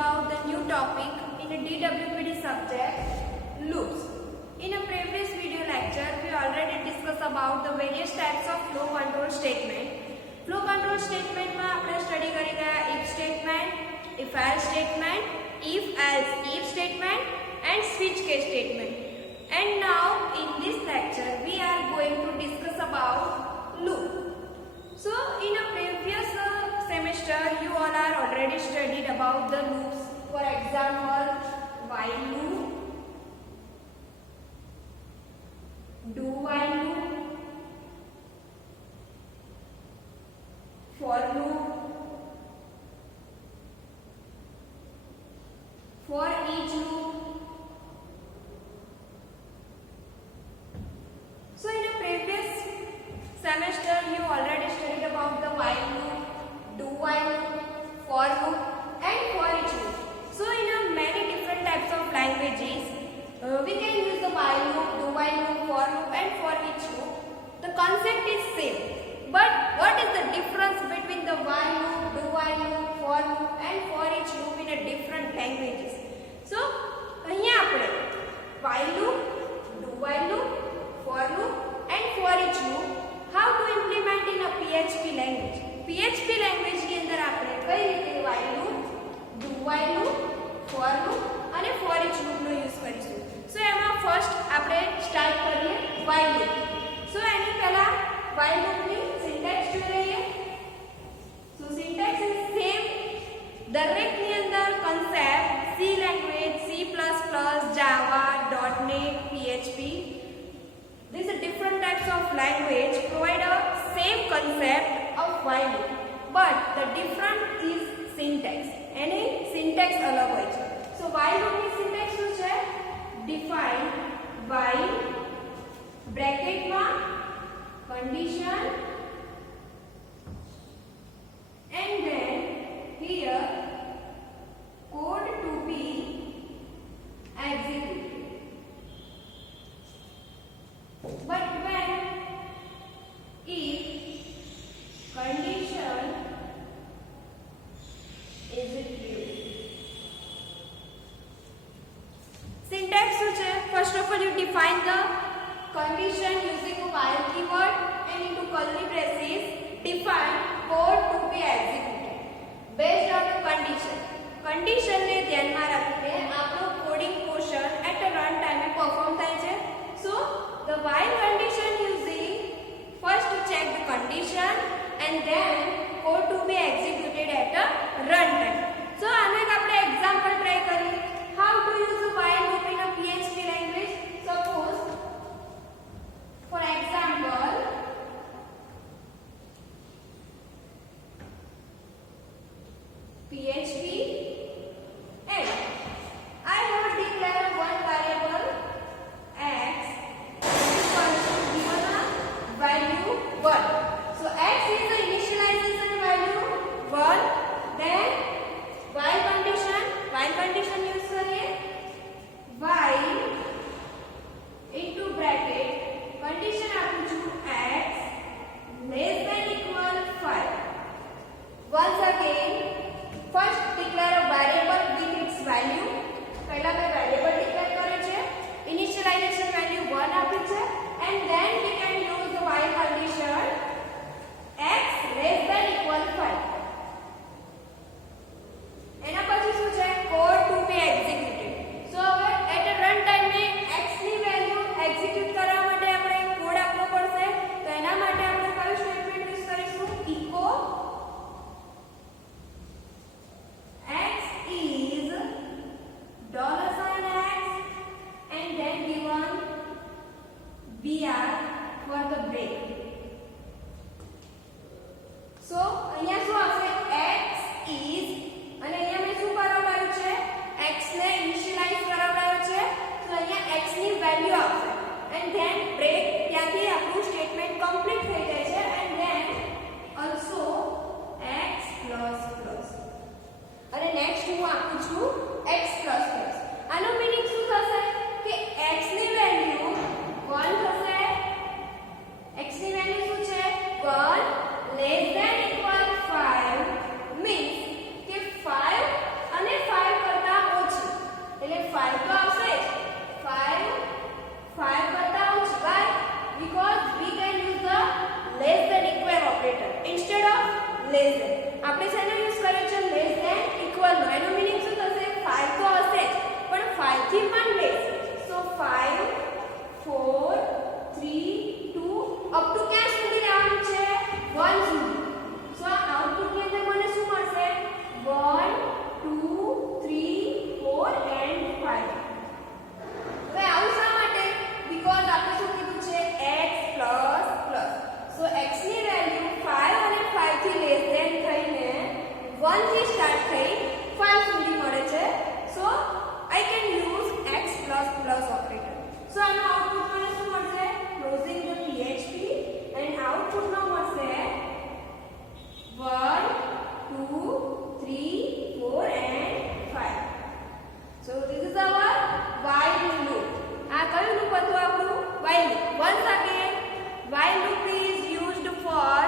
about the new topic in a DWPD subject, loops. In a previous video lecture, we already discussed about the various types of flow control statement. Flow control statement में आपने study करी गया if statement, if else statement, if else if statement and switch case statement. And now in this lecture, we are going to discuss about loop. So in a previous semester, you all are already studied about the loops. For example, while loop, do while loop, for loop, for each loop. So in a previous semester, you already studied about the while loop, do while loop, for loop and for each loop. So in a many different types of languages, we can use the while loop, do while loop, for loop and for each loop. The concept is same, but what is the difference between the while loop, do while loop, for loop and for each loop in a different languages? So અહીંયા આપણે while loop, do while loop, for loop and for each loop how to implement in a PHP language. PHP language ની અંદર આપણે કઈ રીતે while loop, do while loop, for loop અને for each loop નો use કરીશું. So એમાં ફર્સ્ટ આપણે સ્ટાર્ટ કરીએ while loop. સો એની પહેલા while loop ની સિન્ટેક્સ જોઈ લઈએ. સો સિન્ટેક્સ ઇઝ સેમ દરેક ની અંદર concept C language, C++, Java, .NET, PHP. These are different types of language provide a same concept of while loop, but the different is syntax. Any syntax अलग હોય છે. So while loop ની syntax શું છે? Define while bracket માં condition and then here code to be executed. But when if condition is true. Syntax શું છે? First of all, you define the condition using a while keyword and into curly braces define code to be executed based on the condition. Condition ને ધ્યાનમાં રાખીને આપણો coding portion at a run time perform થાય છે. So the while condition using first to check the condition and then code to be executed at a runtime. So આનો એક આપણે example try કરીએ. How to use a while loop in a PHP language? Suppose, for example, PHP and I have declared one variable x given a value 1. So x is the initialization value 1. Then while condition use करिए while into bracket condition आपको जो x less than equal 5. Once again first declare a variable with its value. પહેલા મેં variable declare કરે છે, initialization value 1 આપી છે and then we can use the while condition x less than equal 5. એના પછી શું છે? code to be executed. So હવે at a run time में x ની વેલ્યુ એક્ઝિક્યુટ કરવા માટે આપણે કોડ આપવો પડશે. તો એના માટે આપણે કયું સ્ટેટમેન્ટ યુઝ કરીશું? echo x is $x and then given br for the break. So અહીંયા શું આવશે? x is અને અહીંયા મેં શું કરાવડાવ્યું છે? x ને ઇનિશિયલાઇઝ કરાવડાવ્યું છે. તો અહીંયા x ની વેલ્યુ આવશે and then break. ત્યાંથી આપણું સ્ટેટમેન્ટ કમ્પ્લીટ થઈ જાય છે and then also x plus plus. અને નેક્સ્ટ હું આપું છું x plus plus. આનો મીનિંગ શું થશે? કે x ની વેલ્યુ 1 થશે. x ની વેલ્યુ શું છે? 1 less than equal 5 means કે 5 અને 5 લેસ ધેન. આપણે શેનો યુઝ કર્યો છે? લેસ ધેન ઇક્વલ નો. એનો મીનિંગ શું થશે? 5 તો હશે જ પણ 5 થી પણ લેસ. સો 5 4 3 2 અપ ટુ ક્યાં સુધી લેવાનું છે? 1 સુધી. સો આ આઉટપુટ ની અંદર મને શું મળશે? 1 2 3 4 and 5. હવે આવું શા માટે? બીકોઝ આપણે શું કીધું છે? x plus plus. So x ની વેલ્યુ 5 અને 5 થી લેસ ધેન થઈને 1 થી સ્ટાર્ટ થઈ 5 સુધી મળે છે. So I can use x plus plus operator. So આનો આઉટપુટ મને શું મળશે? Closing the PHP and output નો મળશે 1 2 3 4 and 5. So this is our while loop. આ કયું લૂપ હતું આપણું? while loop. Once again, while loop is used for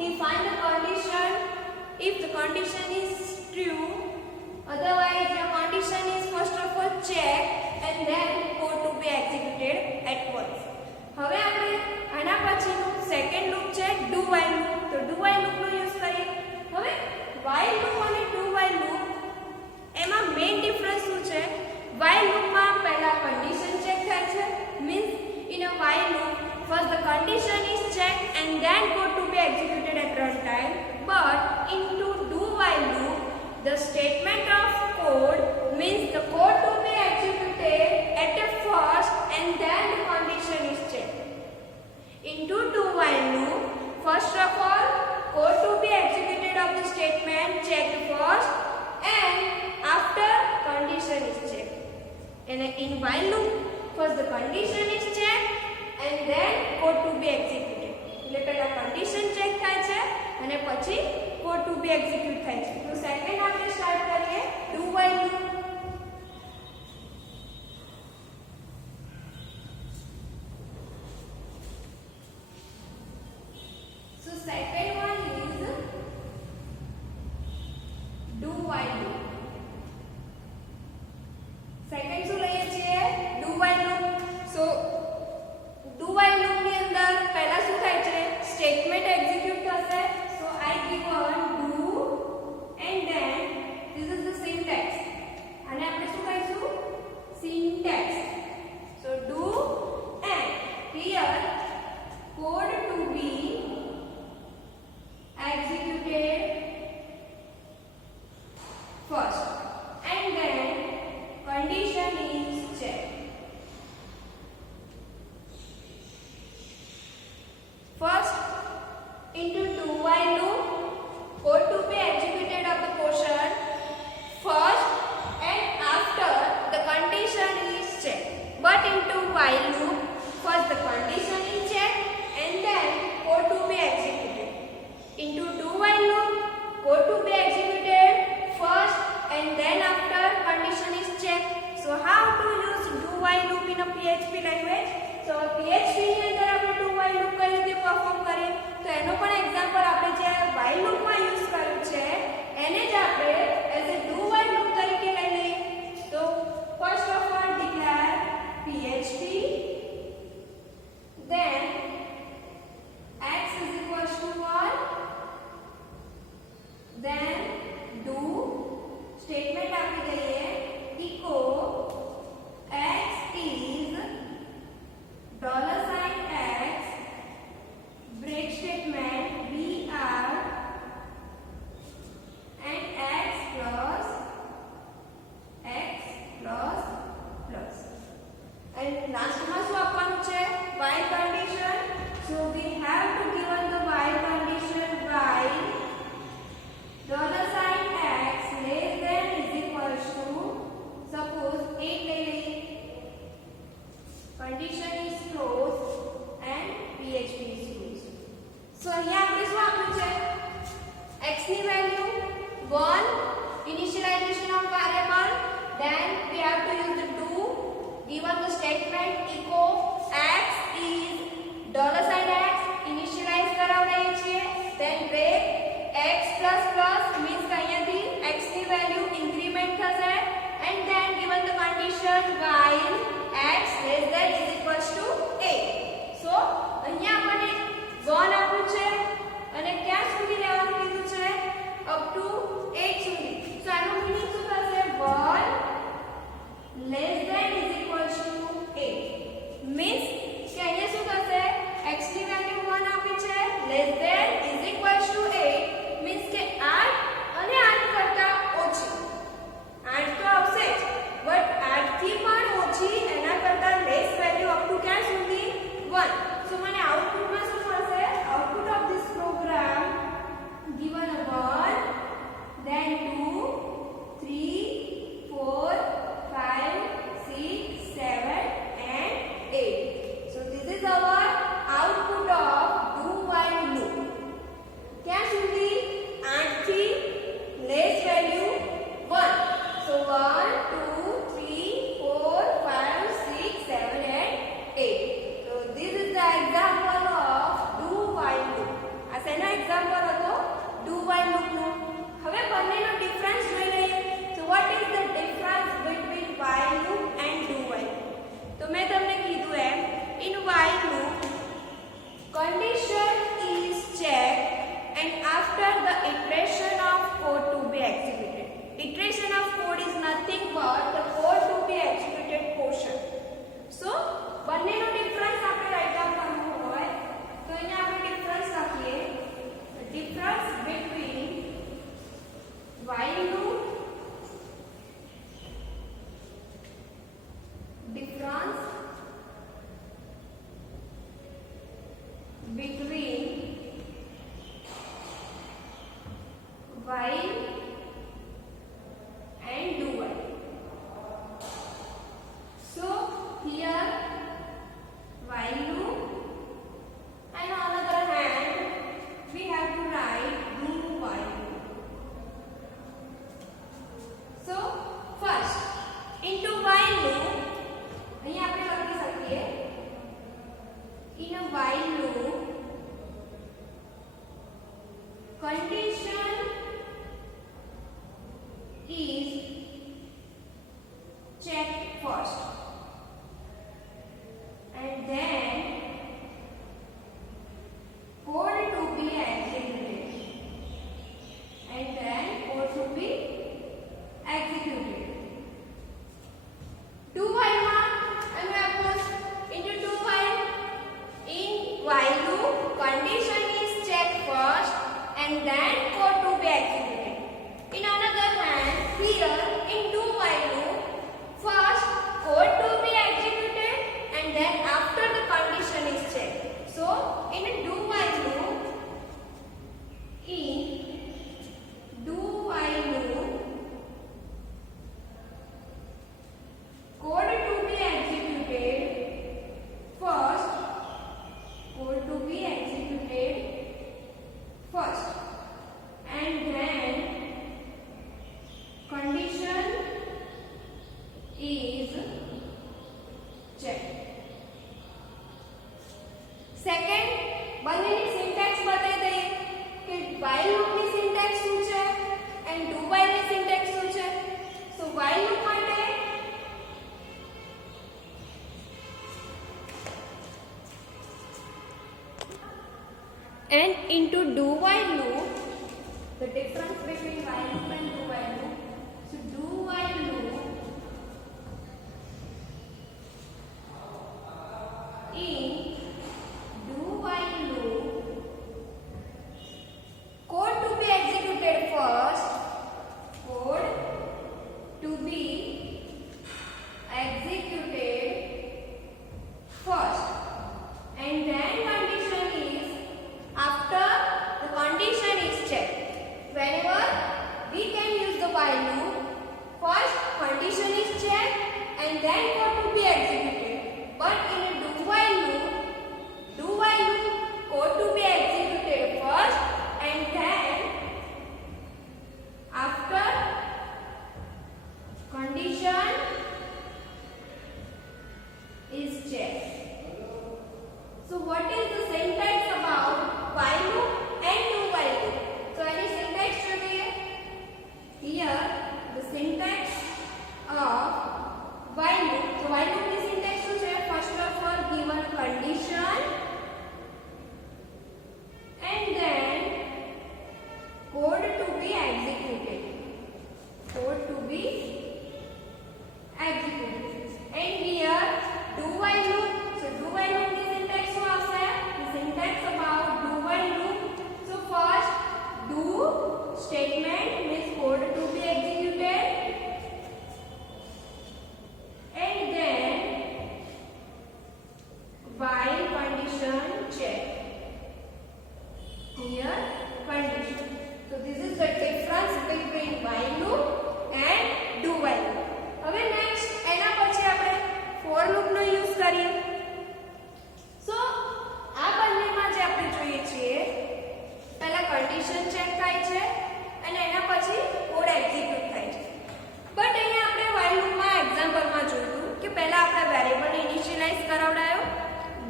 define the condition if the condition is true. Otherwise, the condition is first of all checked and then code to be executed at once. હવે આપણે આના પછીનું second loop છે do while loop. તો do while loop નો use કરીએ. હવે while loop અને do while loop એમાં મેઇન ડિફરન્સ શું છે? while loop માં પહેલા કન્ડિશન ચેક થાય છે. Means in a while loop first the condition is checked and then code to be executed at runtime. But into do while loop the statement of code means the code to be executed at the first and then the condition is checked. Into do while loop, first of all, code to be executed of the statement checked first and after condition is checked. And in while loop, first the condition is checked and then code to be executed. એટલે પહેલા condition check થાય છે અને પછી code to be execute થાય છે. તો સેકન્ડ આપણે સ્ટાર્ટ કરીએ do while loop. So second one is do while loop. Second શું લઈએ છીએ? do while loop. So do while loop ની અંદર પહેલા શું થાય છે? સ્ટેટમેન્ટ એક્ઝિક્યુટ થશે. So I given do and then this is the syntax. અને આપણે શું કહીશું? syntax. So do and here code to be executed first and then condition is checked. First, into do while loop, code to be executed of the portion first and after the condition is checked. But into while loop, first the condition is checked and then code to be executed. Into do while loop, code to be executed first and then after condition is checked. So how to use do while loop in a PHP language? So PHP ની અંદર આપણે do while loop કઈ રીતે પરફોર્મ કરીએ? તો એનો પણ એક્ઝામ્પલ આપણે જે while loop માં યુઝ કર્યું છે એને જ આપણે as a do while loop તરીકે લઈ લઈએ. તો first of all declare PHP, then x is equals to 1, then do statement આપી દઈએ echo x is $x break statement br and x plus plus and last માં શું આપવાનું છે? while condition. So we have to given the while condition while $x less than is equals to suppose 8 લઈ લઈએ. condition is closed and PHP is closed. So અહીંયા આપણે શું આપ્યું છે? x ની વેલ્યુ 1 initialization of variable, then we have to use the do given the statement echo x is $x initialize કરાવડાઈએ છીએ, then break x plus plus means કે અહીંયાથી x ની વેલ્યુ ઇન્ક્રીમેન્ટ થશે and then given the condition while x less than is equals to 8. So અહીંયા આપણને 1 આપ્યું છે અને ક્યાં સુધી લેવાનું કીધું condition is checked first and then code to be executed and then code to be executed. Do while and we have into do while. In while loop, condition is checked first and then code to be executed. In another hand, here in do while loop, first code to be executed and then after the condition is checked. So in a do while loop, code to be executed first. Code to be executed first and then condition is checked. Second, બંનેની સિન્ટેક્સ બતાવી દઈએ કે while loop ની સિન્ટેક્સ શું છે and do while ની સિન્ટેક્સ શું છે. So while loop માટે and into do while loop, the difference between while loop and do while loop. So do while loop in do while loop, code to be executed first, code to be executed first and then condition is after the condition is checked. Whenever we can use the while loop, first condition is checked and then code to be executed. But in a do while loop, code to be executed first and then after condition is checked. So what is the syntax about while loop and do while loop? So any syntax જોઈએ? Here the syntax of while loop. So while loop ની syntax શું છે? First of all given condition and then code to be executed. Code to be executed. And here do while loop. So do while loop ની syntax શું આવશે? The syntax about do while loop. So first do statement means code to be executed and then while condition check. Here condition. So this is the difference between while loop and do while loop. હવે next એના પછી આપણે for loop નો use કરીએ. So આ બંનેમાં જે આપણે જોઈએ છીએ પહેલા કન્ડિશન ચેક થાય છે અને એના પછી કોડ એક્ઝિક્યુટ થાય છે. બટ અહીંયા આપણે while loopમાં એક્ઝામ્પલમાં જોયું કે પહેલા આપણે વેરિયેબલને ઇનિશિયલાઇઝ કરાવડાયો,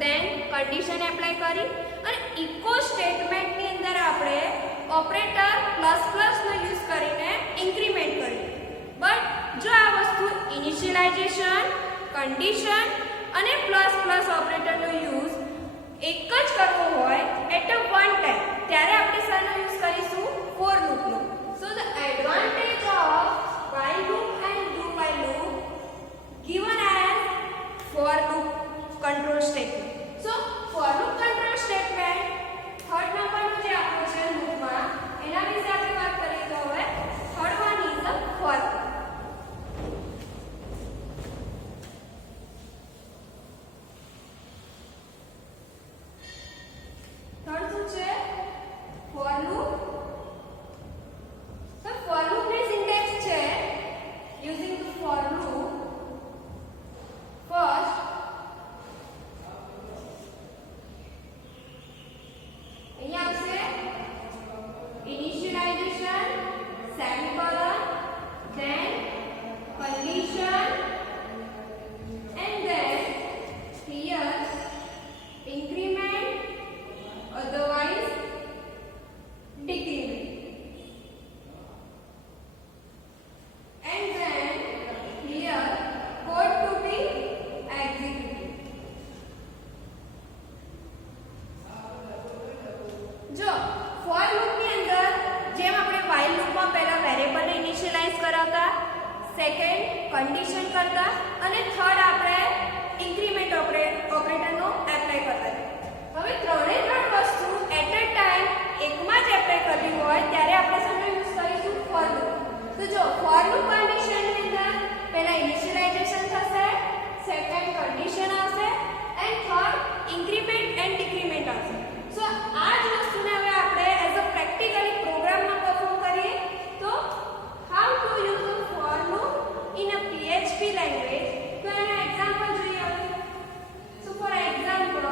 ધેન કન્ડિશન એપ્લાય કરી અને ઇકો સ્ટેટમેન્ટની અંદર આપણે ઓપરેટર પ્લસ પ્લસનો યુઝ કરીને ઇન્ક્રીમેન્ટ કર્યું. બટ જો આ વસ્તુ ઇનિશિયલાઇઝેશન, કન્ડિશન અને પ્લસ પ્લસ ઓપરેટરનો યુઝ એક જ કરવો હોય એટ અ વન ટાઈમ, ત્યારે આપણે શાનો યુઝ કરીશું? ફોર લૂપનો. So the advantage of while loop and do while loop given as for loop control statement. So for loop control statement third નંબરનો જે આપણો છે લૂપમાં એના વિશે આપણે વાત કરીએ તો હવે third one is the for. Third શું છે? ફોર લૂપની અંદર જેમ આપણે while લૂપમાં પહેલા વેરિયેબલને ઇનિશિયલાઇઝ કરાવતા, સેકન્ડ કન્ડિશન કરતા અને થર્ડ આપણે ઇન્ક્રીમેન્ટ ઓપરેટરનો એપ્લાય કરતા. હવે ત્રણે ત્રણ વસ્તુ એટ અ ટાઈમ એકમાં જ એપ્લાય કરવી હોય ત્યારે આપણે શેનો યુઝ કરીશું? For loop. તો જો ફોર લૂપ કન્ડિશનની અંદર પહેલા ઇનિશિયલાઇઝેશન થશે, સેકન્ડ કન્ડિશન આવશે and third increment and decrement આવશે. સો આ જ વસ્તુને હવે આપણે એઝ અ પ્રેક્ટિકલી પ્રોગ્રામમાં પરફોર્મ કરીએ તો how to use the for loop in a PHP language. તો એના એક્ઝામ્પલ જોઈએ હવે. So for example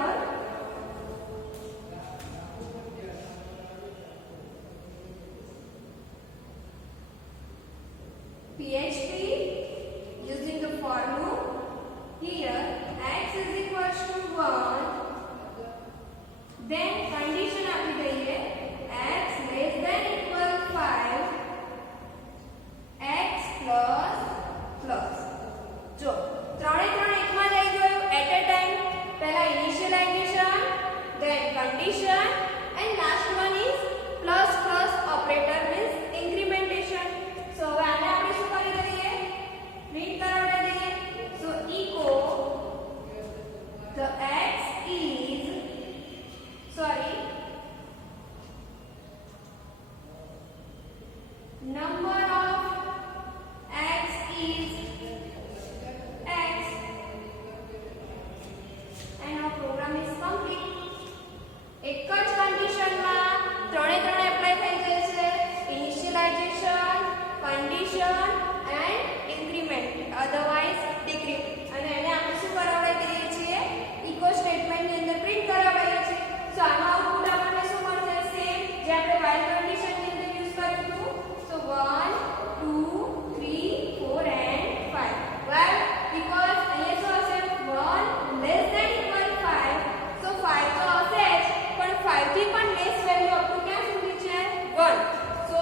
PHP using the for loop. Here x is equals to 1, then condition આપી દઈએ x less than equal 5, x plus plus. જો ત્રણે ત્રણ એકમાં જ આવી ગયું એટ અ ટાઈમ. પહેલા initialization, then condition and last one is plus plus operator means incrementation. So હવે આને આપણે શું કરી દઈએ? પ્રિન્ટ કરાવી દઈએ. So echo the x is number of x is x and our program is complete. એક જ કન્ડિશનમાં ત્રણે ત્રણ એપ્લાય થઈ જાય છે, initialization, condition and increment otherwise decrement. અને એને આપણે શું કરાવડાવી દઈએ છીએ? ઇકો સ્ટેટમેન્ટની અંદર પ્રિન્ટ કરાવડાવીએ છીએ. સો આનો આઉટપુટ આપણને શું મળશે? સેમ જે આપણે while કન્ડિશનની અંદર યુઝ કર્યું હતું. સો 1 2 3 4 and 5. Why? Because અહીંયા શું હશે? 1 less than equal 5. સો 5 તો હશે જ, પણ 5 થી પણ લેસ વેલ્યુ અપ ટુ ક્યાં સુધી છે? 1. સો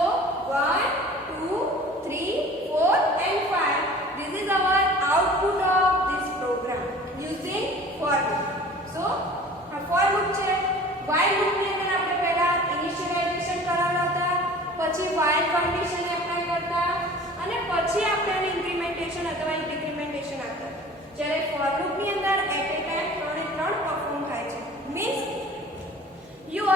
1 2 3 4 and 5. This is our output of this program using for loop. So આ for loop છે. while loop ની અંદર આપણે પહેલા ઇનિશિયલાઇઝેશન કરાવતા, પછી while કન્ડિશન એપ્લાય કરતા અને પછી આપણે